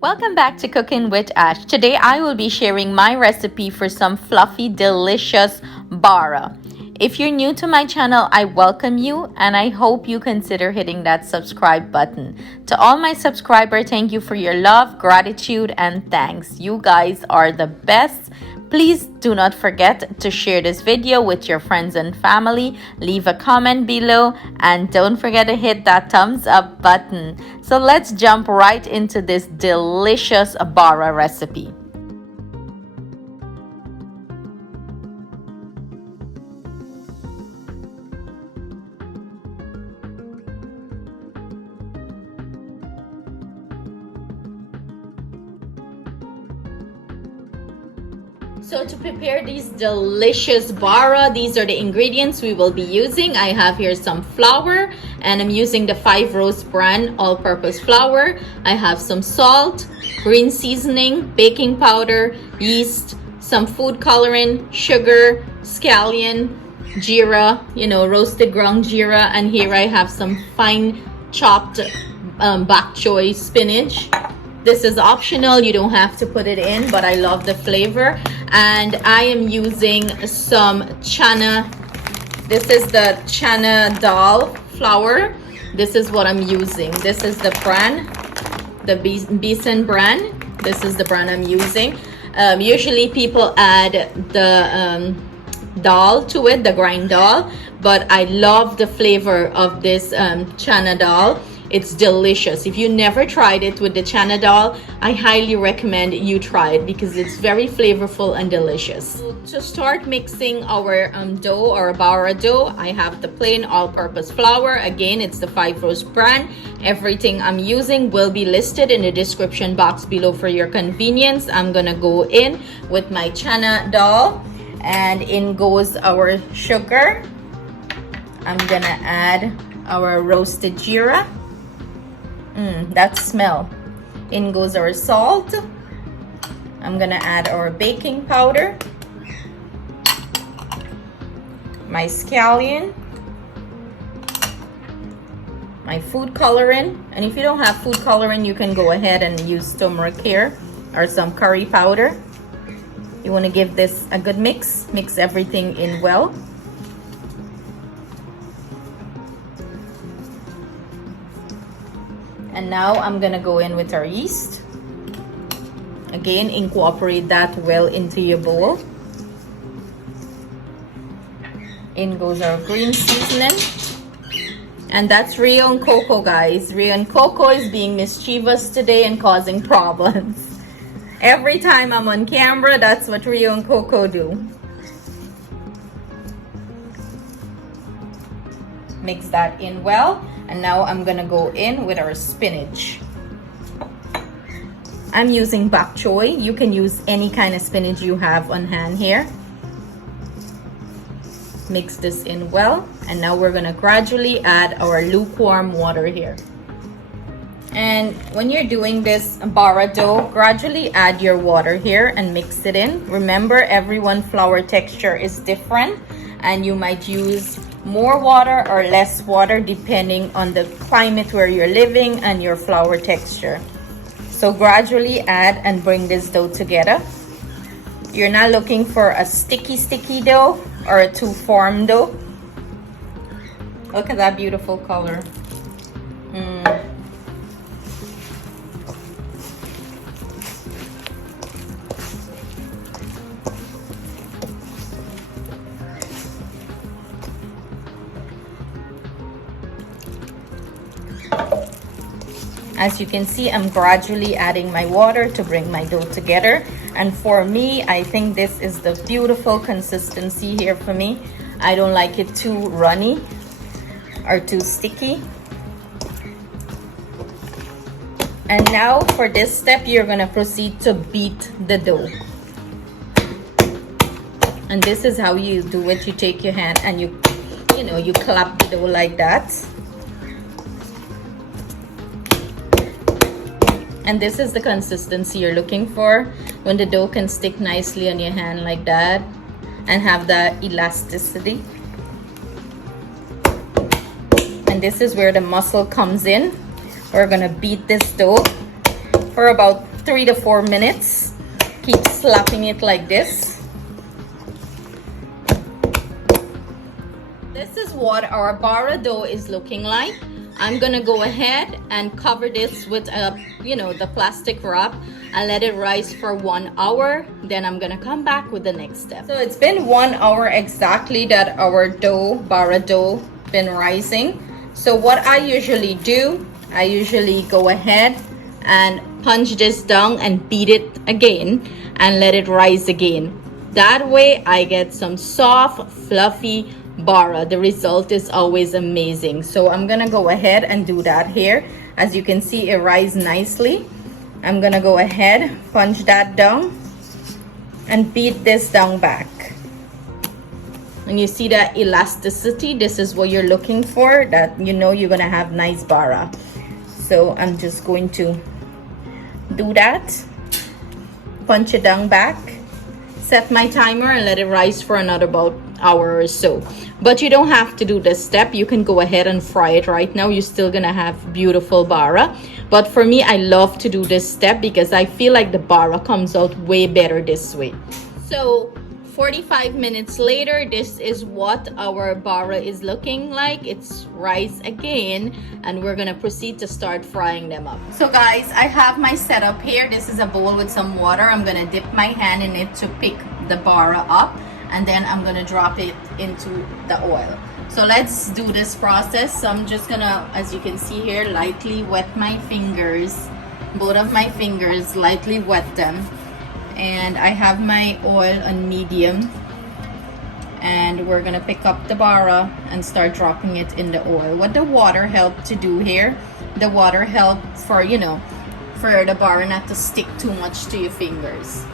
Welcome back to Cooking with Ash. Today I will be sharing my recipe for some fluffy, delicious bara. If you're new to my channel, I welcome you and I hope you consider hitting that subscribe button. To all my subscribers, thank you for your love, gratitude, and thanks. You guys are the best. Please do not forget to share this video with your friends and family. Leave a comment below and don't forget to hit that thumbs up button. So let's jump right into this delicious bara recipe. So to prepare these delicious bara, these are the ingredients we will be using. I have here some flour and I'm using the 5 Rose brand all-purpose flour. I have some salt, green seasoning, baking powder, yeast, some food coloring, sugar, scallion, jeera, roasted ground jeera, and here I have some fine chopped bok choy spinach. This is optional, you don't have to put it in, but I love the flavor. And I am using some chana. This is the chana dal flour. This is what I'm using. This is the brand, the Beeson brand. This is the brand I'm using. Usually people add the dal to it, the grind dal, but I love the flavor of this chana dal. It's delicious. If you never tried it with the chana dal, I highly recommend you try it because it's very flavorful and delicious. To start mixing our dough, or bara dough, I have the plain all-purpose flour. Again, it's the 5 Rose brand. Everything I'm using will be listed in the description box below for your convenience. I'm gonna go in with my chana dal, and in goes our sugar. I'm gonna add our roasted jeera. That smell. In goes our salt. I'm gonna add our baking powder, my scallion, my food coloring, and if you don't have food coloring, you can go ahead and use turmeric here or some curry powder. You want to give this a good mix everything in well. And now I'm gonna go in with our yeast. Again, incorporate that well into your bowl. In goes our green seasoning. And that's Rio and Coco, guys. Rio and Coco is being mischievous today and causing problems. Every time I'm on camera, that's what Rio and Coco do. Mix that in well. And now I'm gonna go in with our spinach. I'm using bok choy. You can use any kind of spinach you have on hand here. Mix this in well. And now we're gonna gradually add our lukewarm water here. And when you're doing this bara dough, gradually add your water here and mix it in. Remember, everyone's flour texture is different and you might use more water or less water depending on the climate where you're living and your flour texture. So gradually add and bring this dough together. You're not looking for a sticky dough or a too firm dough. Look at that beautiful color. As you can see, I'm gradually adding my water to bring my dough together. And for me, I think this is the beautiful consistency here for me. I don't like it too runny or too sticky. And now for this step, you're gonna proceed to beat the dough. And this is how you do it. You take your hand and you clap the dough like that. And this is the consistency you're looking for, when the dough can stick nicely on your hand like that and have that elasticity. And this is where the muscle comes in. We're gonna beat this dough for about 3 to 4 minutes. Keep slapping it like this. This is what our bara dough is looking like. I'm gonna go ahead and cover this with the plastic wrap and let it rise for 1 hour. Then I'm gonna come back with the next step. So it's been 1 hour exactly that our bara dough been rising. So what I usually do, I usually go ahead and punch this down and beat it again and let it rise again. That way I get some soft, fluffy bara. The result is always amazing. So I'm gonna go ahead and do that here. As you can see, it rise nicely. I'm gonna go ahead, punch that down and beat this down back. And you see that elasticity, this is what you're looking for, that you're gonna have nice bara. So I'm just going to do that, punch it down back, set my timer and let it rise for another about hour or so. But you don't have to do this step. You can go ahead and fry it right now. You're still gonna have beautiful bara. But for me, I love to do this step because I feel like the bara comes out way better this way. So 45 minutes later, this is what our bara is looking like. It's rise again, and we're gonna proceed to start frying them up. So guys, I have my setup here. This is a bowl with some water. I'm gonna dip my hand in it to pick the bara up, and then I'm gonna drop it into the oil. So let's do this process. So I'm just gonna, as you can see here, lightly wet my fingers, both of my fingers, lightly wet them. And I have my oil on medium, and we're gonna pick up the bara and start dropping it in the oil. What the water helped to do here, the water helped for for the bara not to stick too much to your fingers.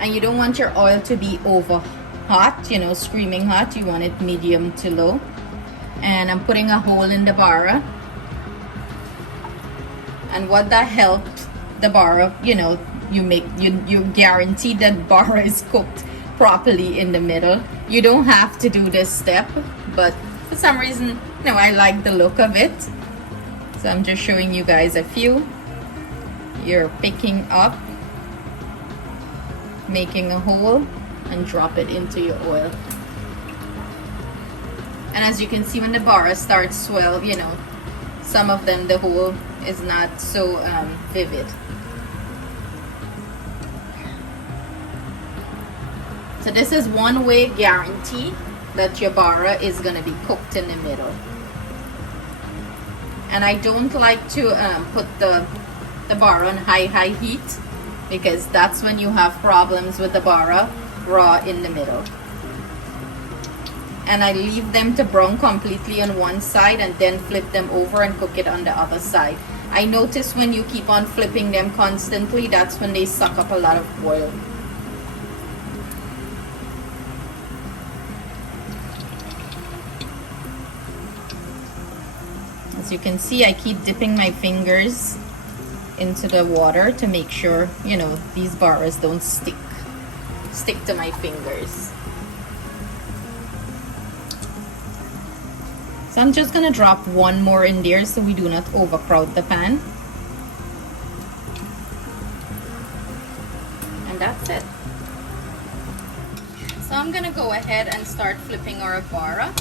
And you don't want your oil to be over hot, screaming hot. You want it medium to low. And I'm putting a hole in the bara, and what that helped the bara, you guarantee that bara is cooked properly in the middle. You don't have to do this step, but for some reason, I like the look of it. So I'm just showing you guys a few. You're picking up, making a hole, and drop it into your oil. And as you can see, when the bara starts swell, some of them, the hole is not so vivid. So this is one way guarantee that your bara is going to be cooked in the middle. And I don't like to put the bara on high heat, because that's when you have problems with the bara raw in the middle. And I leave them to brown completely on one side and then flip them over and cook it on the other side. I notice when you keep on flipping them constantly, that's when they suck up a lot of oil. As you can see, I keep dipping my fingers into the water to make sure, these baras don't stick to my fingers. So I'm just gonna drop one more in there so we do not overcrowd the pan. And that's it. So I'm gonna go ahead and start flipping our bara.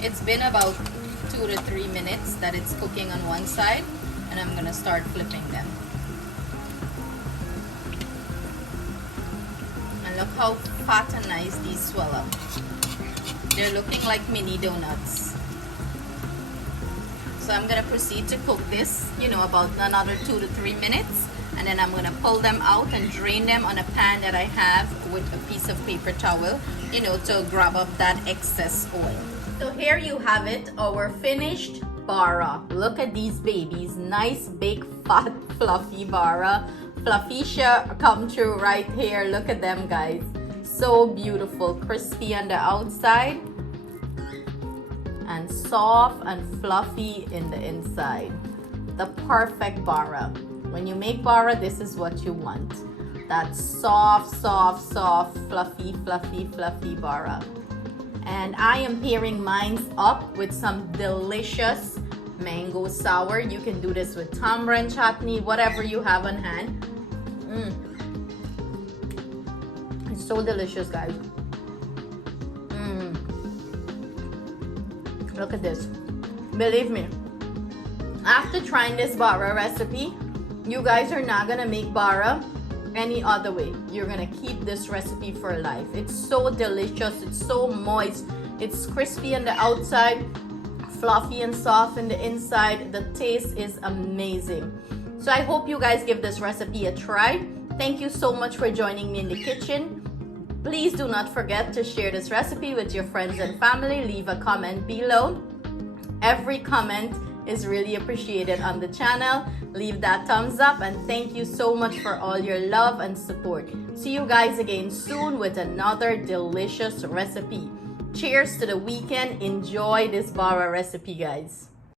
It's been about 2 to 3 minutes that it's cooking on one side, and I'm gonna start flipping them. And look how fat and nice these swell up. They're looking like mini donuts. So I'm gonna proceed to cook this, about another 2 to 3 minutes, and then I'm gonna pull them out and drain them on a pan that I have with a piece of paper towel, to grab up that excess oil. So here you have it, our finished bara. Look at these babies, nice big fat fluffy bara. Fluffisha come through right here. Look at them, guys. So beautiful, crispy on the outside and soft and fluffy in the inside. The perfect bara. When you make bara, this is what you want. That soft, fluffy bara. And I am pairing mine up with some delicious mango sour. You can do this with tamarind chutney, whatever you have on hand. It's so delicious, guys. Look at this. Believe me, after trying this bara recipe, you guys are not gonna make bara any other way. You're gonna keep this recipe for life. It's so delicious. It's so moist. It's crispy on the outside, fluffy and soft in the inside. The taste is amazing. So I hope you guys give this recipe a try. Thank you so much for joining me in the kitchen. Please do not forget to share this recipe with your friends and family. Leave a comment below. Every comment is really appreciated on the channel. Leave that thumbs up, and thank you so much for all your love and support. See you guys again soon with another delicious recipe. Cheers to the weekend. Enjoy this bara recipe, guys.